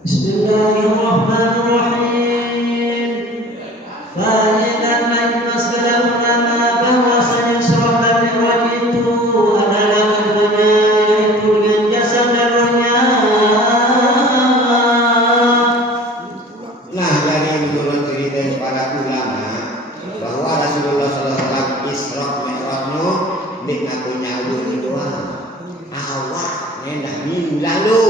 Bismillahirrahmanirrahim. Fa'inal masalah ulama bahwasanya Isra dan Mi'raj itu adalah keduanya, yaitu dengan jasad dan rohnya. Nah, jadi menurut cerita para ulama bahwa Rasulullah SAW Isra Mi'rajnya di ngaku nyawa doang. Awak nendah minggu lalu.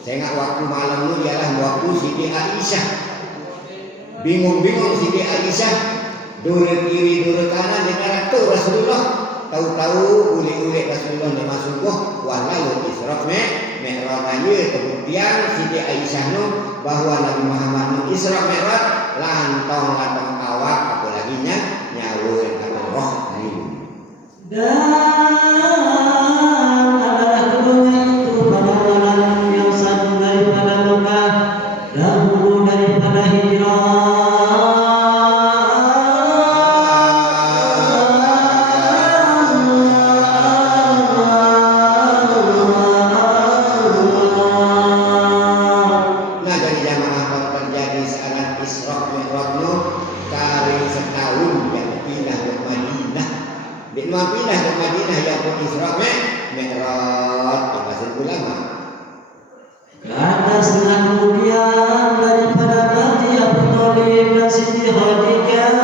Saya ingat waktu malam itu ialah waktu Siti Aisyah. Bingung-bingung Siti Aisyah, dua kiri dua kanan dengar tu Rasulullah. Tahu-tahu ulik-ulik Rasulullah ni masuk walau Isra Mi'raj aja. Kemudian Siti Aisyah nu bahwa Nabi Muhammad nu Isra Mi'raj lantong awak apalagi nyawa atau roh ni. Dan adalah keduanya itu pada malam yang satu daripada Mekah, dahulu daripada hijrah. Nah, dari jamaah kalau terjadi sekarang Isra Mi'raj nu kari setahun yang pindah ke Madinah. Di pindah ke Madinah yang pun Isra Mi'raj bahasa ulama. Karena setelah kemudian daripada mati Abu Thalib dan Siti Khadijah,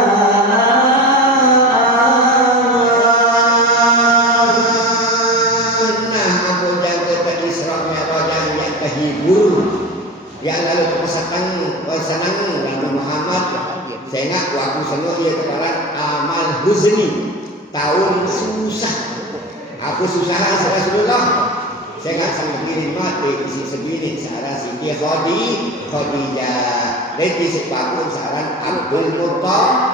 Nah, aku jaga ke Isra Mi'raj yang terhibur, yang lalu kepesakan senang Nabi Muhammad. Saya ingat waktu senang ia kepada amal huzni, tahun susah. Aku susah Rasulullah. Saya ingat sang kirim mati isi segini searah Siti Khadijah. Dan isi pakun searah Abdul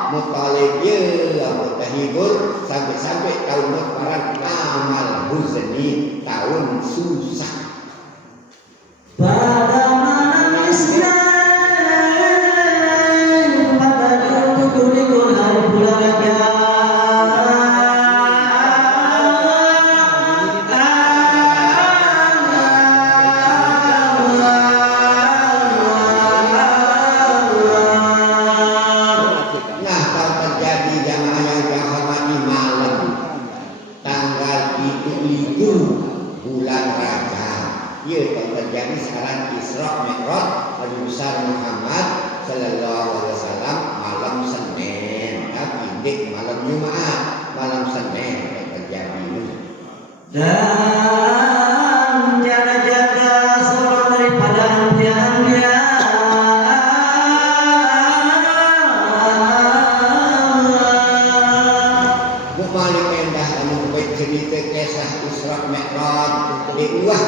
Muttalib ya terhibur sampai tahun depan amal huzni, tahun susah. pada malam Isnin pada tujuh hari bulan Rajab, Nah, kalau terjadi jamaah yang dihormati malam tanggal itu libur bulan Rajab. Ia kalau terjadi sekarang Isra Mi'raj Nabi besar Muhammad Sallallahu Alaihi Wasallam malam Senin, tapi di malam Jumat, malam Senin yang terjadi ini. dan jaga-jaga seorang daripada anbiya-anbiya. Bukmalik endah anu cerita kisah Isra Mi'raj diulah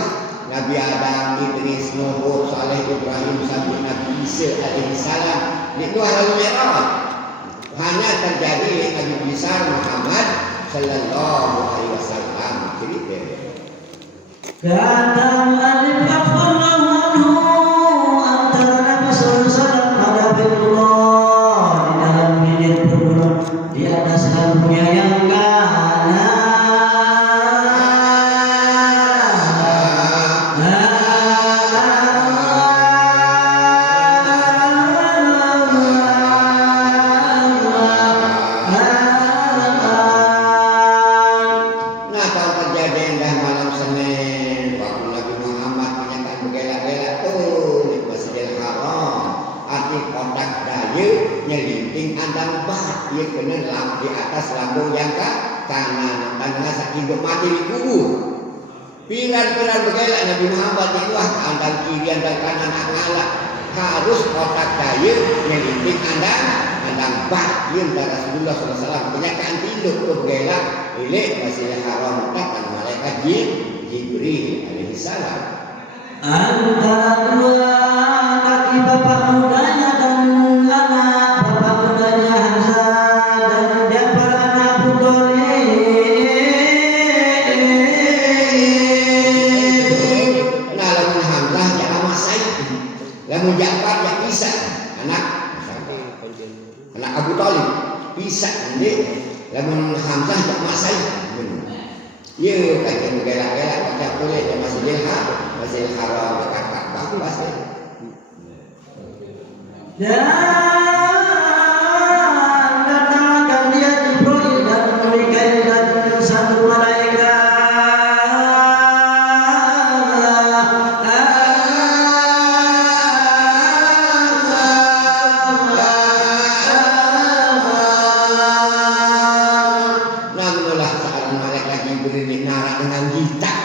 Nabi Adam, Idris, Nuh, Saleh, Ibrahim sampai Nabi Isa alaihi salam diulah lalu Mi'raj. Hanya terjadi oleh Nabi besar Muhammad Sallallahu Alaihi Wasallam cerita. Kata mu'allif radhiyallahu anhu, antara Nabi sallallahu alaihi wasallam pada Baitullah di dalam bilik bergulung di atas lampunya yang Nah, kalau kejadian dah malam Senin, waktu Nabi Muhammad menyatakan bergelak-gelak di Masjidil Haram, arti kotak daya nyelinting andang bah, ia kena di atas lambung yang kanan, tanda saking mati di kubur. Piran-piran bergelak Nabi Muhammad itu andang kiri, andang kanan, ngalah harus kotak daya nyelinting andang bah, ia Rasulullah SAW kenyataan tidur bergelak milik Masjidil Haram dan malaikat Jibril alaihi salam. antara dua kaki bapak mudanya dan anak bapak mudanya Hamzah dan Ja'far anak Abu Thalib. Hamzah tak masai. Ya kajian gelak-gelak macam boleh di Masjidil Haram dekat Ka'bah pasti. Dan datangkan dia Jibril dan memberikan dan satu malaikat. Namulah seorang malaikat Jibril dinarak dengan gitar.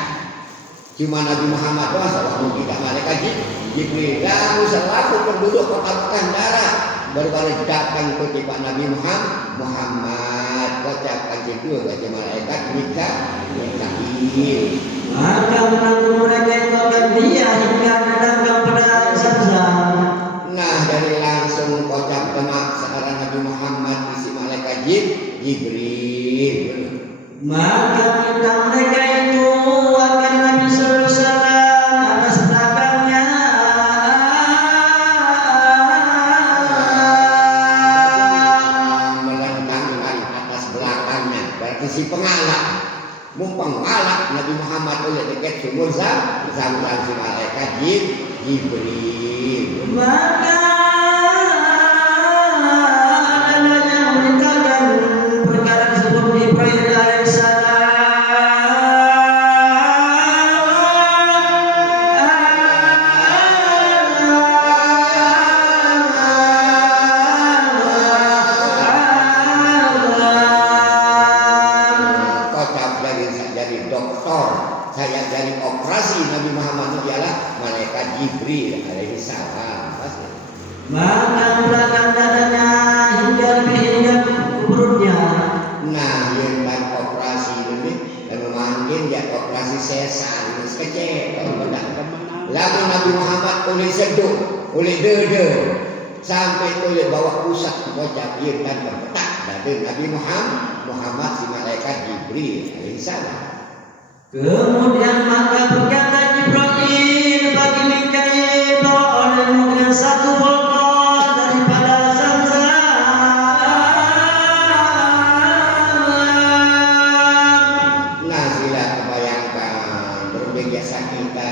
Cuma Nabi Muhammad SAW tidak malaikat Jibril dan selaku penduduk kota Mekah darat baru datang ke tiba Nabi Muhammad ucapkan kedua baca malaikat Mikail. Maka menantu mereka itu akan dia hingga datang pada air Zam-Zam. Nah dari langsung ucap temak seorang Nabi Muhammad isi malaikat Jibril. Maka minta mereka itu akan Nabi Sallallahu Alaihi Wasallam atas belakangnya. Melentangkan atas belakangnya berarti si pengalak. Pengalak Nabi Muhammad oleh dekat sumur Zam-Zam si malaikat Jibril. Maka adalah yang memberitakan perkara tersebut Jibril alaihissalam. Jadi doktor, saya jadi operasi Nabi Muhammad itu ialah malaikat Jibril alaihissalam. Maka belakang dadanya hingga perutnya. Nah, yang kan operasi ini dan memanggil dia operasi sesar, kecil. Lalu Nabi Muhammad oleh seduk, oleh dede, sampai oleh bawa pusat bocah dia dan berpetak dari Nabi Muhammad si malaikat Jibril alaihissalam. Kemudian maka berkata Jibril bagi Mikail bawa olehmu dengan satu botol daripada Zam-Zam. Nah sila kebayangkan berbiasa kita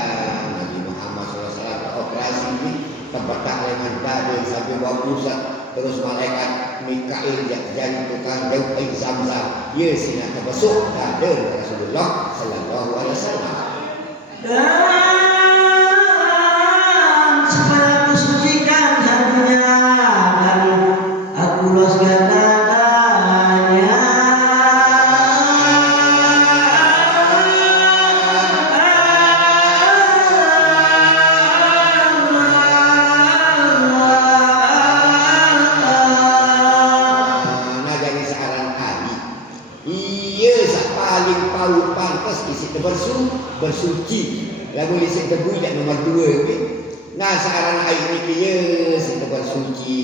Nabi Muhammad SAW operasi ini terbetak dengan dada sampai bawa pusat terus malaikat Mikail jadi tukang jauh air Zam-Zam. Ya sinar terbesuk dada Rasulullah Sallallahu Alaihi Wasallam. Dan supaya aku sucikan hatinya dan aku luaskan dadanya. Nah jadi sekarang hari iya paling paling pantas isi bersuci lagu isi tebu yang nomor 2 nah sekarang air ini dia isi bersuci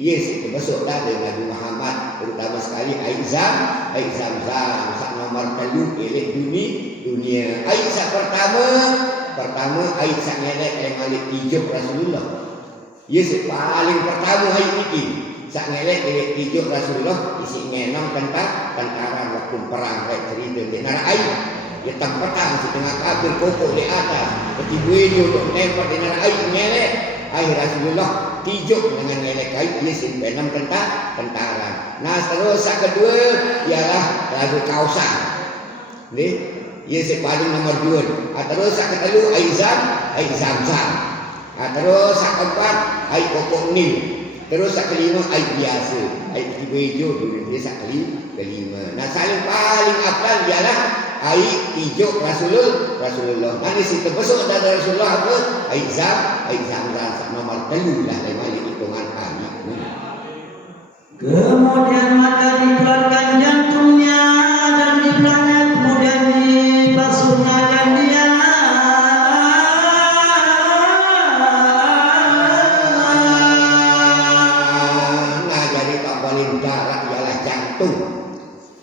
iya isi besok dah dengan Nabi Muhammad terutama sekali air Zam-Zam sak nomor 3 elek dunia air sak pertama air sak ngelek yang alik hijab Rasulullah iya isi paling pertama air ini sak ngelek elek hijab Rasulullah isi ngenong tentara waktu perang kayak cerita di nara air di petang setengah kafir kokok di atas ketibu ini untuk menempel di nara air ngelek air Rasulullah tijuk dengan ngelek air dia simpenam tentara nah terus sak kedua ialah lagu Kausar nih ia si paling nomor 2 terus sak kedua air Zam-Zam terus sak keempat air kokok Nil terus sak kelima air biasa air tiba hijau dia sak kelima nah saling paling apal ialah air hijau Rasulullah nanti si terbesar dari Rasulullah apa air Zam-Zam sak nomor 3 lah lima hitungan air Kemudian maka dikeluarkan jantungnya dan dibelahnya kemudian dibasuhkan dia. Nah jadi tak paling darah ialah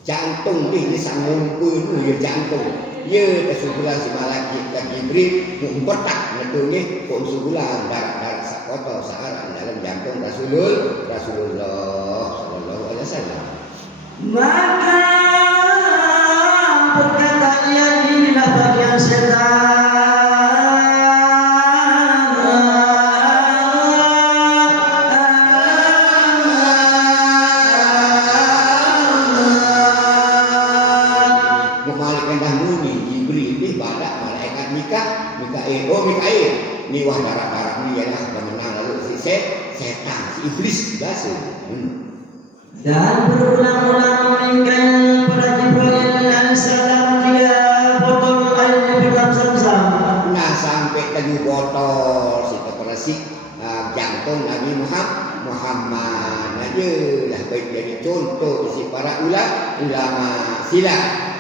jantung ini sanggup dulu ya jantung ya kesuburan si malaikat Jibril mempetak netungnya konsubulan darah sakoto sekarang dalam jantung Rasulullah Sallallahu Alaihi Wasallam. Maka berkata ia, inilah bagian setan. Memalikan dahulu Jibril ini pada malaikat Mikail. Oh Mikail, ini wah darah ini ialah pemenang lalu si setan, si iblis basuh. Dan berulang-ulang meninggalkan pada Jibril alaihissalam dia botol airnya di dalam Zam-Zam. Nah sampai 7 botol si terperasik jantung Nabi Muhammad aja lah baik jadi contoh isi para ulama silat.